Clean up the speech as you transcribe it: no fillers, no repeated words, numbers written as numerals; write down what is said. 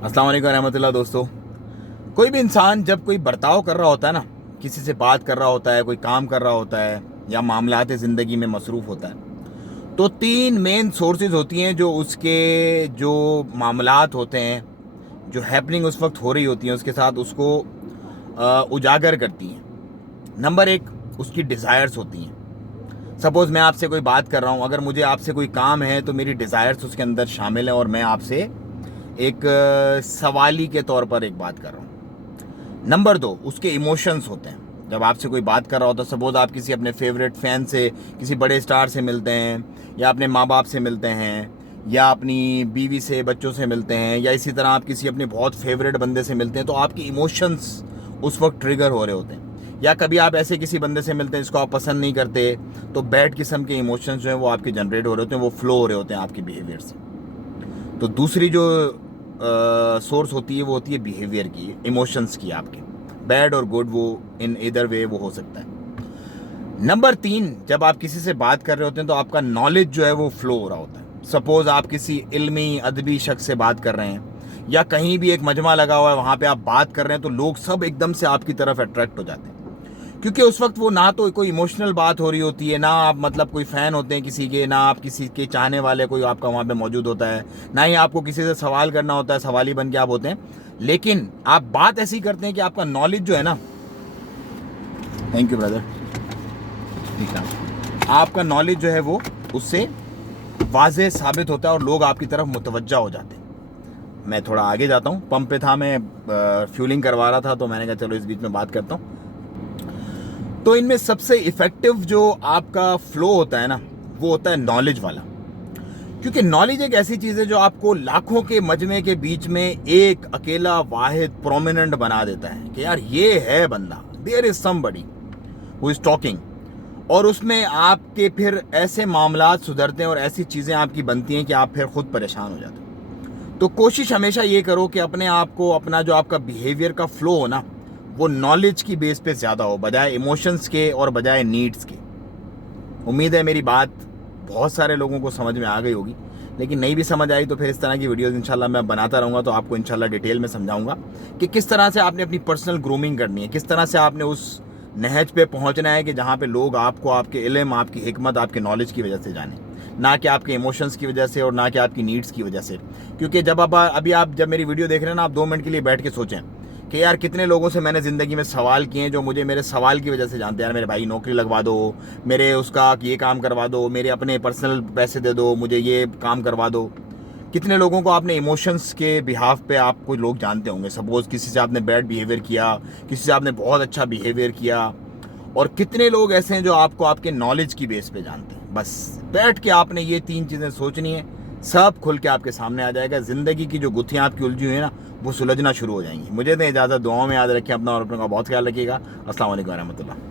अस्सलाम वालेकुम रहमतुल्लाह। दोस्तों, कोई भी इंसान जब कोई बर्ताव कर रहा होता है ना, किसी से बात कर रहा होता है, कोई काम कर रहा होता है या मामलात ज़िंदगी में मसरूफ़ होता है, तो तीन मेन सोर्सेज होती हैं जो उसके जो मामलात होते हैं, जो हैपनिंग उस वक्त हो रही होती हैं उसके साथ, उसको उजागर करती हैं। नंबर एक, उसकी डिज़ायर्स होती हैं। सपोज़ मैं आपसे कोई बात कर रहा हूँ, अगर मुझे आपसे कोई काम है तो मेरी डिज़ायर्स उसके अंदर शामिल हैं और मैं आपसे एक सवाली के तौर पर एक बात कर रहा हूँ। नंबर दो, उसके इमोशंस होते हैं। जब आपसे कोई बात कर रहा होता है, सपोज आप किसी अपने फेवरेट फ़ैन से, किसी बड़े स्टार से मिलते हैं, या अपने माँ बाप से मिलते हैं, या अपनी बीवी से, बच्चों से मिलते हैं, या इसी तरह आप किसी अपने बहुत फेवरेट बंदे से मिलते हैं, तो आपकी इमोशंस उस वक्त ट्रिगर हो रहे होते हैं। या कभी आप ऐसे किसी बंदे से मिलते हैं जिसको आप पसंद नहीं करते, तो बैड किस्म के इमोशंस जो हैं वो आपके जनरेट हो रहे होते हैं, वो फ्लो हो रहे होते हैं आपके बिहेवियर से। तो दूसरी जो सोर्स होती है वो होती है बिहेवियर की, इमोशंस की, आपके बैड और गुड, वो इन इधर वे वो हो सकता है। नंबर तीन, जब आप किसी से बात कर रहे होते हैं तो आपका नॉलेज जो है वो फ्लो हो रहा होता है। सपोज आप किसी इल्मी अदबी शख्स से बात कर रहे हैं, या कहीं भी एक मजमा लगा हुआ है, वहाँ पे आप बात कर रहे हैं, तो लोग सब एकदम से आपकी तरफ अट्रैक्ट हो जाते हैं, क्योंकि उस वक्त वो ना तो कोई इमोशनल बात हो रही होती है, ना आप मतलब कोई फ़ैन होते हैं किसी के, ना आप किसी के चाहने वाले कोई आपका वहाँ पे मौजूद होता है, ना ही आपको किसी से सवाल करना होता है, सवाली बन के आप होते हैं। लेकिन आप बात ऐसी करते हैं कि आपका नॉलेज जो है ना, थैंक यू ब्रदर, ठीक है, आपका नॉलेज जो है वो उससे वाज़ेह साबित होता है और लोग आपकी तरफ मुतवज्जा हो जाते हैं। मैं थोड़ा आगे जाता हूँ, पंप पे था मैं, फ्यूलिंग करवा रहा था, तो मैंने कहा चलो इस बीच में बात करता हूँ। तो इनमें सबसे इफ़ेक्टिव जो आपका फ्लो होता है ना, वो होता है नॉलेज वाला। क्योंकि नॉलेज एक ऐसी चीज़ है जो आपको लाखों के मजमे के बीच में एक अकेला वाहिद प्रोमिनेंट बना देता है कि यार ये है बंदा, there is somebody who is talking. और उसमें आपके फिर ऐसे मामलात सुधरते हैं और ऐसी चीज़ें आपकी बनती हैं कि आप फिर खुद परेशान हो जाते हैं। तो कोशिश हमेशा ये करो कि अपने आप को, अपना जो आपका बिहेवियर का फ्लो हो ना, वो नॉलेज की बेस पे ज़्यादा हो, बजाय इमोशंस के और बजाय नीड्स के। उम्मीद है मेरी बात बहुत सारे लोगों को समझ में आ गई होगी, लेकिन नहीं भी समझ आई तो फिर इस तरह की वीडियोस इंशाल्लाह मैं बनाता रहूँगा, तो आपको इंशाल्लाह डिटेल में समझाऊंगा कि किस तरह से आपने अपनी पर्सनल ग्रूमिंग करनी है, किस तरह से आपने उस नहज पे पहुँचना है कि जहाँ पे लोग आपको आपके इल्म, आपकी हिकमत, आपके नॉलेज की वजह से जाने, ना कि आपके इमोशंस की वजह से और ना कि आपकी नीड्स की वजह से। क्योंकि जब आप जब मेरी वीडियो देख रहे हैं ना, आप 2 मिनट के लिए बैठ के सोचें कि यार कितने लोगों से मैंने ज़िंदगी में सवाल किए हैं जो मुझे मेरे सवाल की वजह से जानते हैं, यार मेरे भाई नौकरी लगवा दो, मेरे उसका ये काम करवा दो, मेरे अपने पर्सनल पैसे दे दो, मुझे ये काम करवा दो। कितने लोगों को आपने इमोशंस के बिहाफ पे आपको लोग जानते होंगे। सपोज़ किसी से आपने बैड बिहेवियर किया, किसी से आपने बहुत अच्छा बिहेवियर किया, और कितने लोग ऐसे हैं जो आपको आपके नॉलेज की बेस पे जानते हैं। बस बैठ के आपने ये 3 चीज़ें सोचनी है, सब खुल के आपके सामने आ जाएगा। ज़िंदगी की जो गुत्थियाँ आपकी उलझी हुई है ना, वो सुलझना शुरू हो जाएंगी। मुझे दें इजाज़त, दुआओं में याद रखें अपना और अपने का बहुत ख्याल रखिएगा। अस्सलाम वालेकुम रहमतुल्लाह।